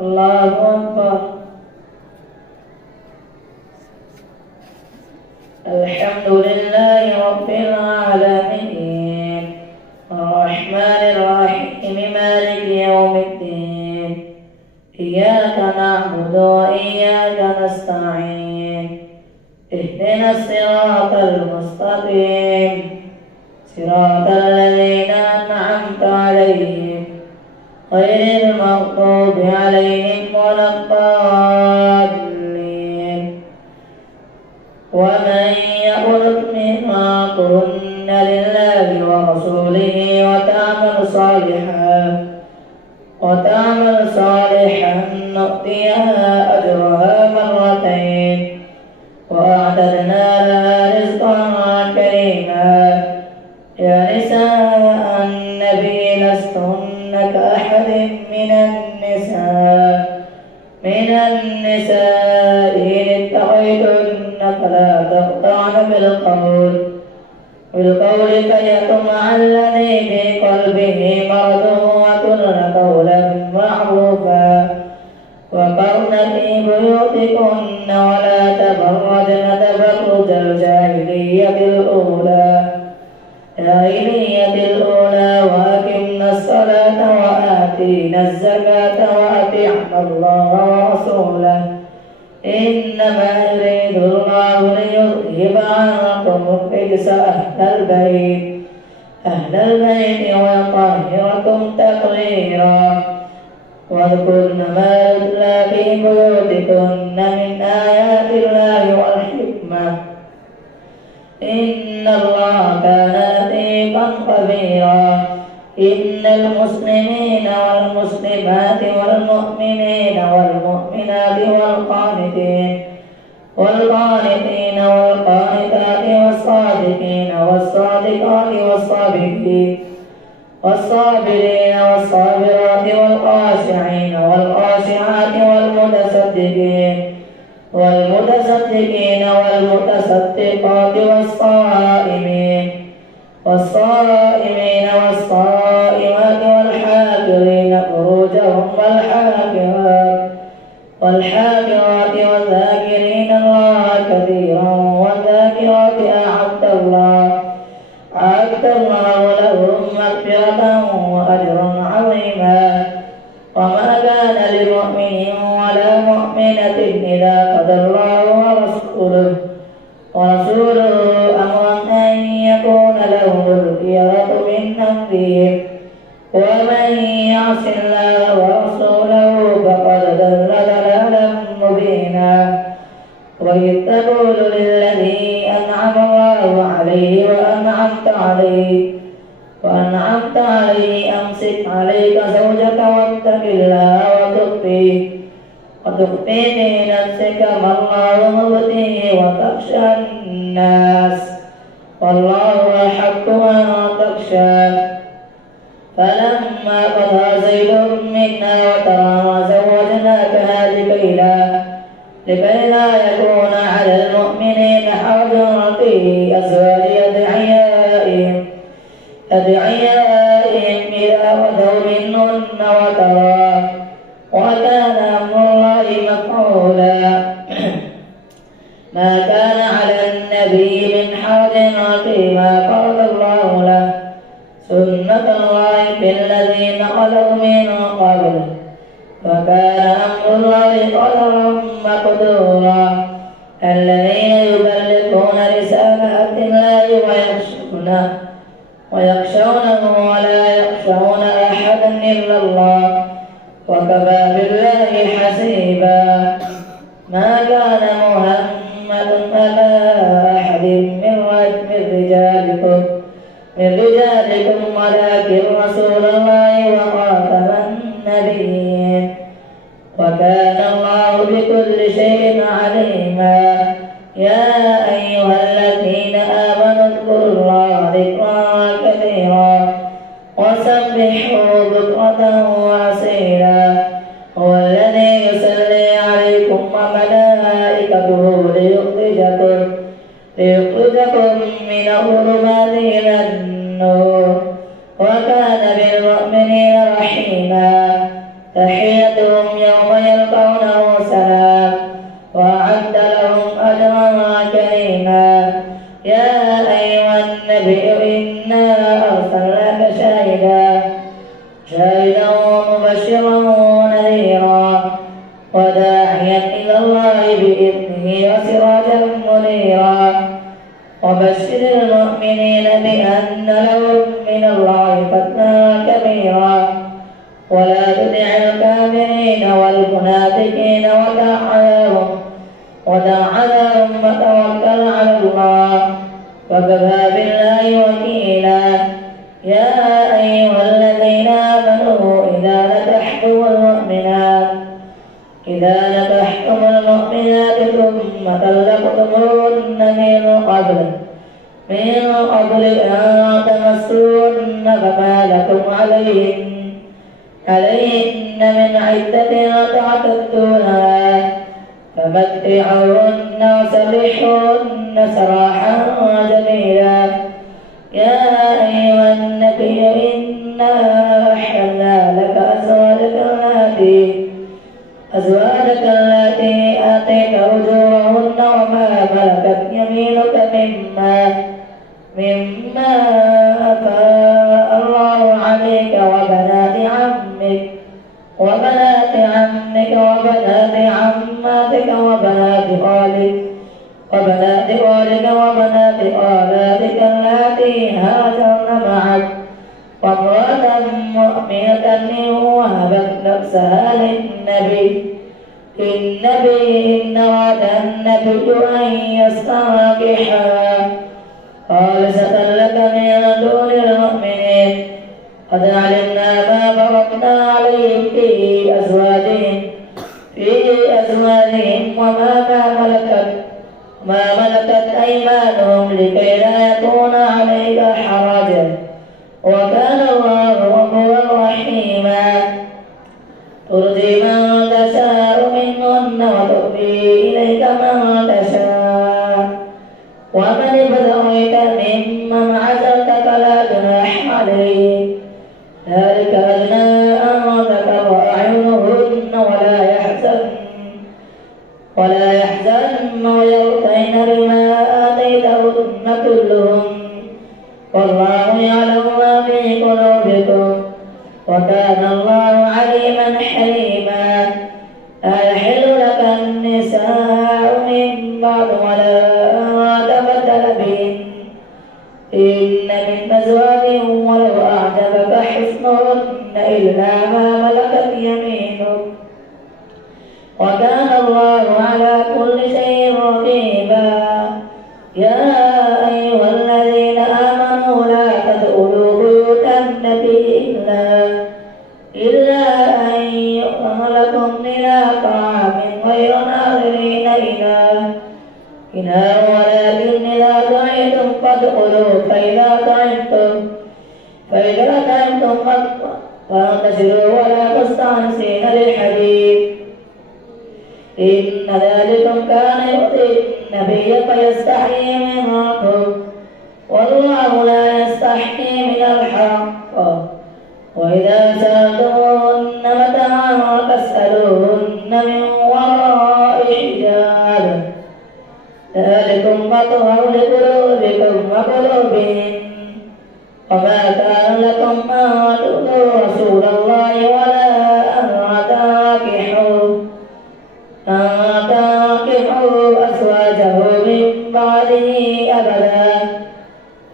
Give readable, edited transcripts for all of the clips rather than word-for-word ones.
الله أكبر. الحمد لله رب العالمين الرحمن الرحيم مالك يوم الدين إياك نعبد وإياك نستعين اهدنا الصراط المستقيم صراط الذين أنعمت عليهم غير المغضوب عليهم ولا الضالين. ومن يقنت منكن لله ورسوله وتعمل صالحا نؤتيها أجرها مرتين وأعتدنا لها رزقا كريما. يا نساء النبي لستن كأحد من النساء إن اتقيتن فلا تخضعن بالقول فيطمع الذي في قلبه مرض وقلن قولا معروفا وقرن في بيوتكن ولا تبرجن تبرج الجاهلية الأولى وأقمنا الصلاة وآتينا الزكاة وأطعنا الله ورسوله إنما يريد الله ليذهب عنكم الرجس أهل البيت ويطهركم تطهيرا. واذكرن ما يتلى في بيوتكن من آيات الله والحكمة إن الله كان لطيفا خبيرا. إن المسلمين والمسلمات والمؤمنين والمؤمنات والقانتين والقانتات والصادقين والصادقات والصابرين والصابرات والخاشعين والخاشعات والمتصدقين والمتصدقات والصائمين والصائمات والحافظين فروجهم والحافظات والذاكرين الله كثيرا والذاكرات أعد الله لهم مغفرة وأجرا عظيما. وما كان لمؤمن ولا مؤمنة إذا قضى الله ورسوله أمرا أن يكون لهم الخيرة من أمرهم ومن يعص الله ورسوله فقد ضل ضلالا مبينا. وإذ تقول للذي أنعم الله عليه وأنعمت عليه أمسك عليك زوجك واتق الله وتخفي في نفسك ما الله مبديه وتخشى الناس والله أحق أن تخشى. فلما قضى زيد منا وطرا وزوجناكها لكي لا يكون على المؤمنين حرج في أزواج أدعيائهم إذا قضوا منهن وطرا وكان أمر الله مفعولا. ما كان على النبي من حرج فيما فرض الله له سنة الله في الذين خلوا من قبل وكان أمر الله قدرا مقدورا. الذين يبلغون رسالات الله ويخشونه ولا يخشون أحدا إلا الله وكفى بالله حسيبا. ما كان محمد أبا أحد من رجالكم ولكن رسول الله وخاتم النبيين وكان الله بكل شيء عليما. يا أيها الذين آمنوا اذكروا الله ذكرا كثيرا وسبحوا بكرة وأصيلا. هو الذي يصلي عليكم وملائكته ليخرجكم من الظلمات إلى النور وكان بالمؤمنين رحيما. تحيتهم يوم سلام وأعد لهم أجرا كريما. يا أيها النبي إنا أرسلناك شاهدا ومبشرا ونذيرا وداعيا إلى الله بإذنه وسراجا منيرا. وبشر المؤمنين بأن لهم من الله فضلا كبيرا. ولا تطع الكافرين والمنافقين ودع عنهم وتوكل على الله وكفى بالله وكيلا. يا أيها الذين آمنوا إذا نكحتم المؤمنات ثم طلقتموهن من قبل أن تمسوهن فما لكم عليهن من عدة تعتدونها فمتعوهن وسرحوهن سراحا جميلا. يا أيها النبي إنا أحللنا لك أزواجك التي آتيت أجورهن وما ملكت يمينك مما أفاء الله عليك وبنات عمك وبنات عماتك وبنات خالك وبنات خالاتك اللاتي هاجرن معك وامرأة مؤمنة إن وهبت نفسها للنبي إن أراد النبي أن يستنكحها خالصة لك من دون المؤمنين. قد علمنا ما فرضنا عليهم في أزواجهم وما ملكت أيمانهم لكي لا يكون عليك حرج وكان الله غفورا رحيما. ترجي من تشاء منهن وتؤوي إليك من تشاء ومن ابتغيت ممن عزلت فلا جناح عليه. ذلك أدنى أن تقر أعينهن ولا يحزن ويرضين بما آتيتهن كلهم والله يعلم ما في قلوبكم وكان الله عليما حليما. لا يحل لك النساء من بعد ولا تبدل بهن إن من أزواج ولو أعجبك حسنهن إلا ما ملكت يمينك وكان الله على كل شيء رقيبا. يا أيها الذين آمنوا لا تدخلوا بيوت النبي إلا أن يؤذن لكم إلى طعام غير ناظرين إناه ولكن إذا دعيتم فادخلوا فإذا طعمتم فانتشروا ولا تستأنسين للحديث إن ذلكم كان يؤذي النبي فيستحيي منكم والله لا يستحيي من الحق. وإذا سألتموهن متاعا فاسألوهن من وراء حجاب ذلكم أطهر لقلوبكم وقلوبهن. وما كان لكم أن تؤذوا رسول الله ولا أن تنكحوا أزواجه من بعده أبدا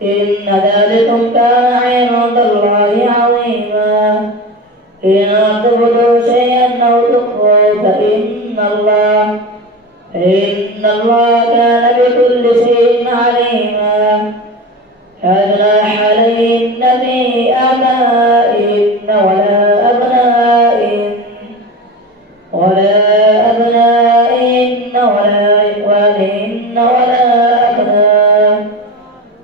إن ذلكم كان عند الله عظيما. إن تبدوا شيئا أو تخفوه فإن الله كان بكل شيء عليما. لا جناح عليهن في آبائهن ولا أبنائهن ولا إخوانهن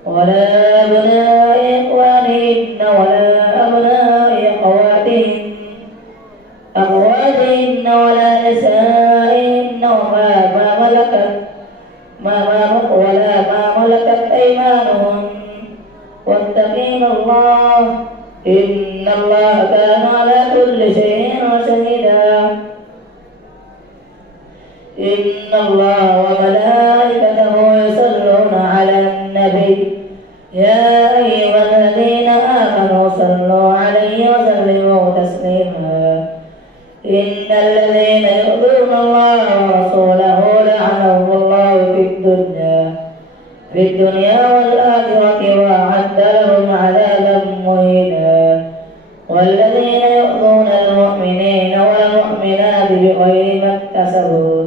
ولا أبناء إخوانهن ولا أبناء أخواتهن ولا نسائهن ولا ما ملكت أيمانهن واتقين الله إن الله كان على كل شيء شهيدا. الله وملائكته يصلون على النبي يا أيها الذين آمنوا صلوا عليه وسلموا تسليما إن الذين يؤذون الله ورسوله لعنهم الله في الدنيا والآخرة وأعد لهم عذابا مهينا والذين يؤذون المؤمنين والمؤمنات بغير ما اكتسبوا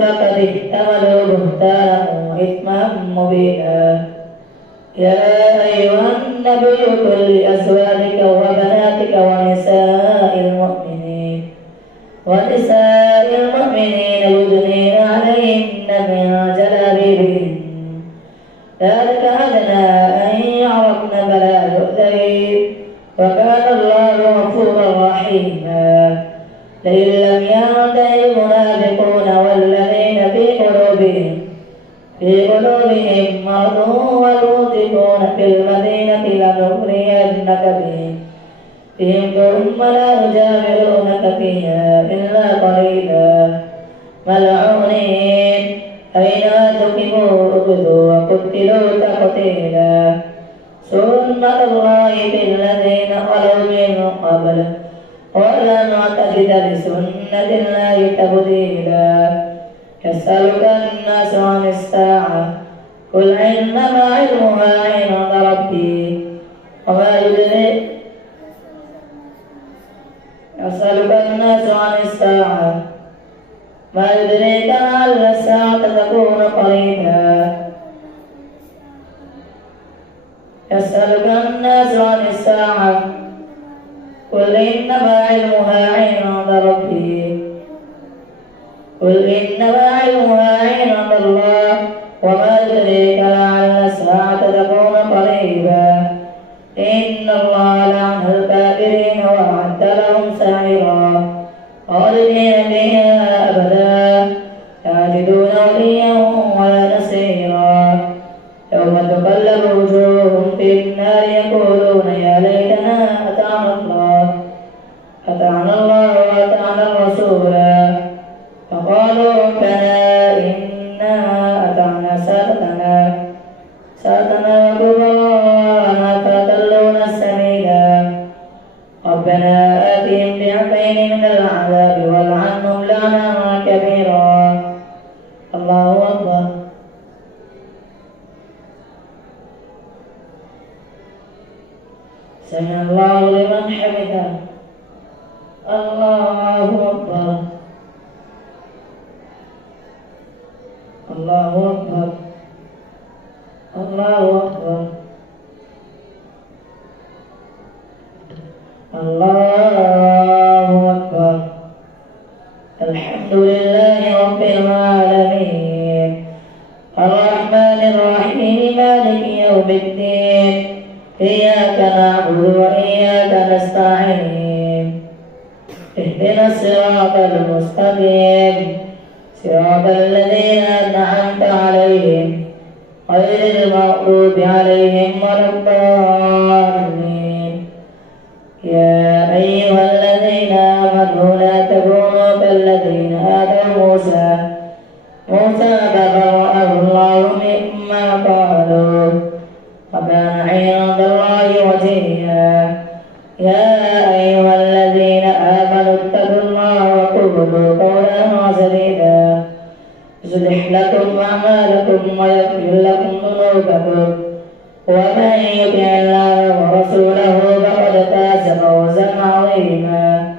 فقد احتملوا بهتانا وإثما مبينا يا أيها النبي قل لأزواجك وبناتك ونساء المؤمنين يدنين عليهن من جلابيبهن ذلك أدنى أن يعرفن فلا يؤذين وكان الله غفورا رحيما لئن لم ينته المنافقون والذين في قلوبهم مرض والمرجفون في المدينة لنغرينك بهم ثم لا يجاملونك فيها إلا قليلا ملعونين أينما ثقفوا أخذوا وقتلوا تقتيلا سنة الله في الذين خلوا من قبل ولن تجد لسنة الله تبديلا يسألك الناس عن الساعة قل إنما علمها عند ربي وما يدريك يسألك الناس عن الساعة ما يدريك لعل الساعة تكون قريبا يسألك الناس عن الساعة قل إنما علمها عند ربي قل إنما علمها عند الله وما يدريك لعل الساعة تكون قريبا إن الله لعن الكافرين وأعد لهم سعيرا خالدين فيها أبدا لا يجدون وليا ولا نصيرا يوم تقلب وجوههم في النار يقولون يا ليتنا أطعنا الله وأطعنا الرسولا فقالوا ربنا إنا أطعنا سادتنا وكبراءنا فأضلونا السبيلا ربنا آتهم ضعفين من العذاب والعنهم لعنا كبيرا الله أكبر سمع الله لمن حمده الله أكبر الله أكبر الله أكبر الله أكبر الحمد لله رب العالمين الرحمن الرحيم مالك يوم الدين إياك نعبد وإياك نستعين اهدنا الصراط المستقيم صراط الذين أنعمت عليهم غير المغضوب عليهم ولا الضالين يا أيها الذين آمنوا لا تكونوا كالذين آذوا موسى فبرأه الله مما قالوا وكان عند الله وجيها يا أيها الذين آمنوا اتقوا الله وقولوا قولا سديدا يصلح لكم أعمالكم ويغفر لكم ذنوبكم ومن يطع الله ورسوله فقد فاز فوزا عظيما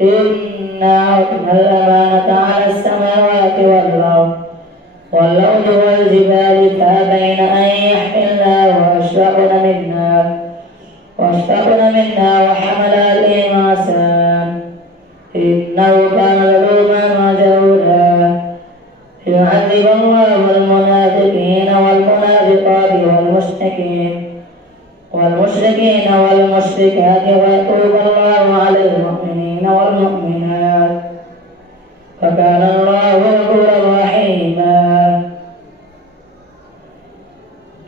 إنا عرضنا الأمانة على السماوات والأرض والجبال فأبين أن يحملنها وأشفقن منها وحملها الإنسان إنه كان ظلوما جهولا يعذب الله المنافقين والمنافقات والمشركين والمشركات ويتوب الله على المؤمنين والمؤمنات وكان الله غفورا رحيما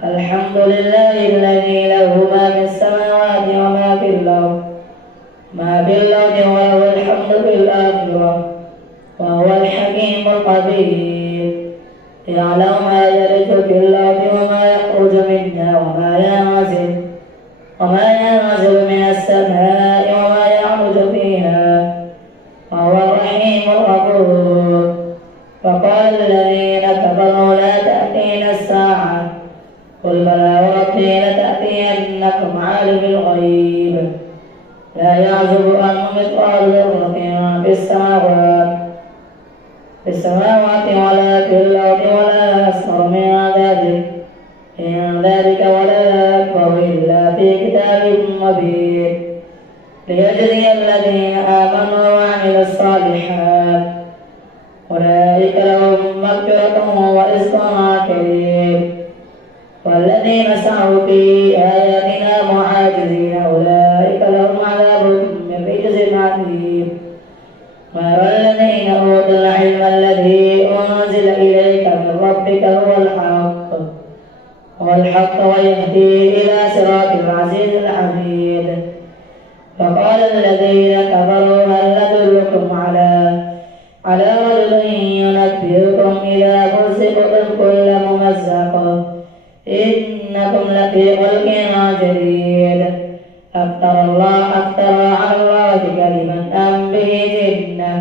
الحمد لله الذي له ما في السماوات وما في الأرض وله الحمد في الآخرة وهو الحكيم الخبير. يعلم ما يلج في الأرض وما يخرج منها وما ينزل من السماء وما يعرج فيها، وهو الرحيم الغفور. وقال الذين كفروا لا تأتينا الساعة، قل بلى وربي لتأتينكم عالم الغيب لا يعزب عنه مثقال ذرة في السماوات ولا في الأرض ولا أصغر من ذلك ولا أكبر إلا في كتاب مبين، ليجزي الذين آمنوا وعملوا الصالحات أولئك لهم مغفرة ورزق كريم. والذين سعوا في آياتنا معاجزين أولئك لهم عذاب من رجز عظيم. ويرى الذين أوتوا العلم الذي أنزل إليك من ربك هو الحق ويهدي إلى صراط العزيز الحميد. فقال الذين كفروا هل ندلكم على رجل ينبئكم إذا مزقتم كل ممزق إنكم لفي خلق جديد أفترى على الله كلمة أم به جنة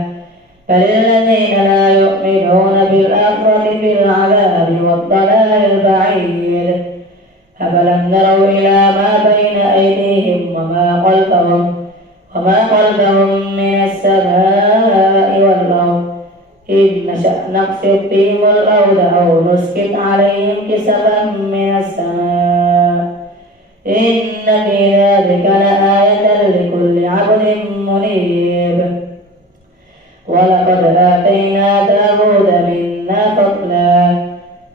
فللذين لا يؤمنون بالآخرة في العذاب والضلال البعيد. أفلم نروا إلى ما بين أيديهم وما خلفهم من السماء والأرض إن نشأ نخسف بهم الأرض أو نسكت عليهم كسفا من السماء إن في ذلك لآية لكل عبد منيب. ولقد آتينا داود منا فضلا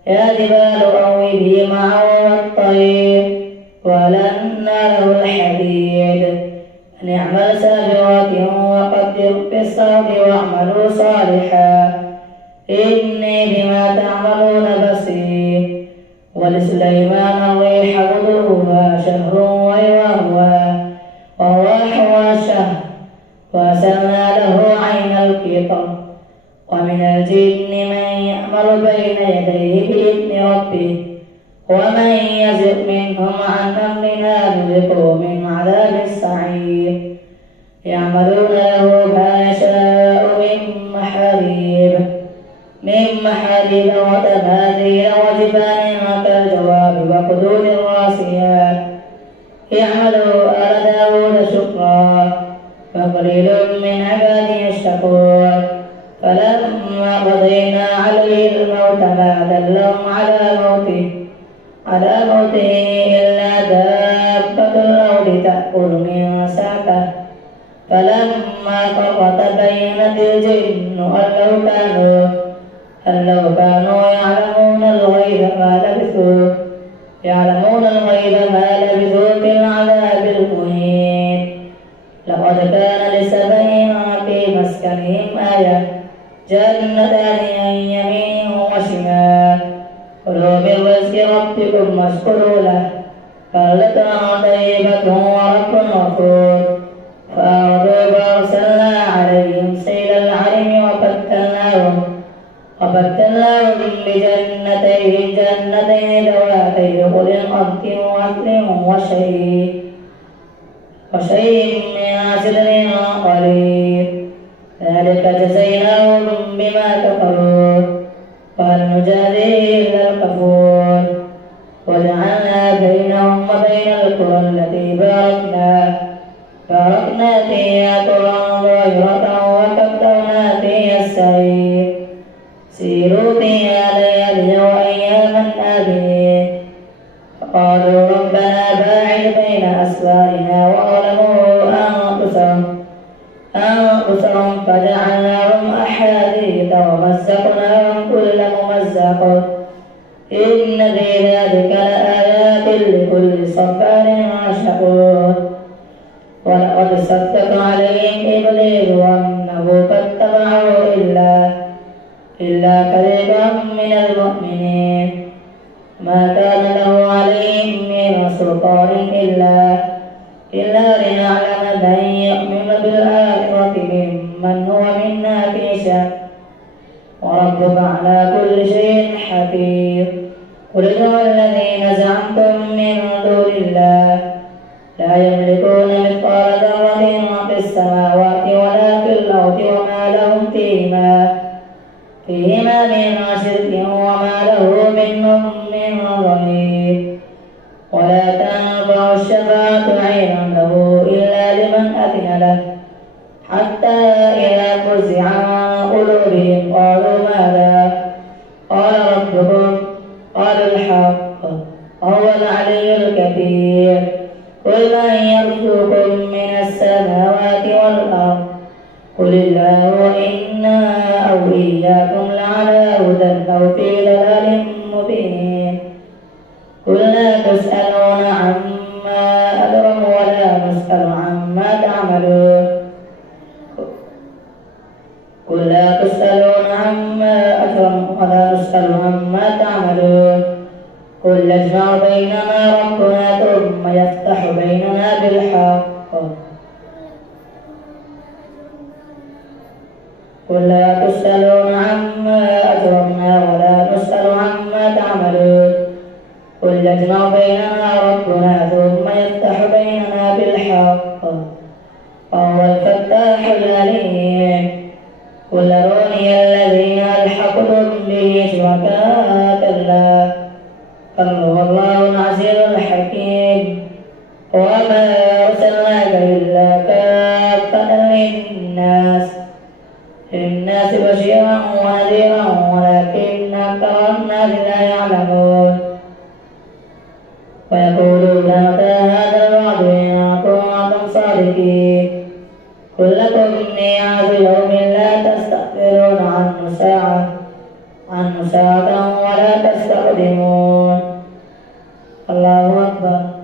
يا جبال أوبي معه والطير ولنا له الحديد أن اعمل سابغات وقدر في الصوت واعملوا صالحا إني بما تعملون بصير. ولسليمان الريح غدوها شهر ورواحها شهر وأسلنا له عين القطر. ومن الجن من يأمر بين يديه بإذن ربه ومن يزغ منهم عن أمرنا نذقه من عذاب السعير. يعملون له ما يشاء من محاريب وتماثيل وجفان كالجواب وقدور الراسيات. يعملوا آل داود شكرا فقليل من عبادي الشكور. فلما قضينا عليه الموت ما دلهم على موته إلا دابة الأرض تأكل من سعته. فلما قر تبينت الجن أن لو كانوا يعلمون الغيب ما لبثوا في العذاب المهين. لقد كان لسبع في مسكنهم آية جنتان عن يمين وشمال كلوا من رزق ربكم واشكروا له بلدة طيبة ورب غفور. فأرضوا فأرسلنا عليهم سيل العرم وبدلناهم جنتين ذواتي خلق وأكل وشيء من سدر قليل ذلك جزيناهم بما كفروا وهل نجازي إلا الكفور. وجعلنا بينهم وبين القرى التي باركنا فيها قرى ظاهرة وكتبنا فيها السير سيروا فيها ليالي وأياما آمنين. فقالوا ربنا باعد بين أسفارنا وظلموا أنفسهم فجعلناهم أحاديث ومزقناهم كل ممزق إن في ذلك لآيات لكل صبار شكور. ولقد صدق عليهم إبليس وأنه فاتبعوا إلا فريقا من المؤمنين. ما كان له عليهم من سلطان إلا لنعلم من يؤمن بالآخرة ممن هو منا في شك. ربك على كل شيء حفيظ قل ادعوا الذين زعمتم من دون الله لا يملكون مثقال ذرة في السماوات ولا في الأرض وما لهم فيهما من شرك وما له منهم من ظهير ولا تنفع الشفاعة عنده إلا لمن أذن له حتى إذا فزع عن قلوبهم قالوا ماذا قال ربكم قالوا الحق وهو العلي الكبير قل من يرزقكم من السماوات والأرض قل الله وإنا أو إياكم لعلى هدى أو في ضلال مبين قل لا تسألون عما أجرم ولا نسأل عما تعملون قل لا تسألون عما أجرم ولا نسأل عما تعملون قل يجمع بيننا ربنا ثم يفتح بيننا بالحق قل لا تسألون عما أجرمنا ولا نسأل عما تعملون قل يجمع بيننا ربنا ثم يفتح بيننا بالحق وهو الفتاح العليم قل أروني الذين ألحقتم به شركاء كلا هو الله العزيز الحكيم وما أرسلناك إلا كافة للناس بشيرا ونذيرا ولكن أكثر الناس لا يعلمون ويقولون متى هذا الوعد إن كنتم صادقين قل لكم ميعاد يوم لا تستأخرون عنه ساعة ولا تستقدمون الله أكبر.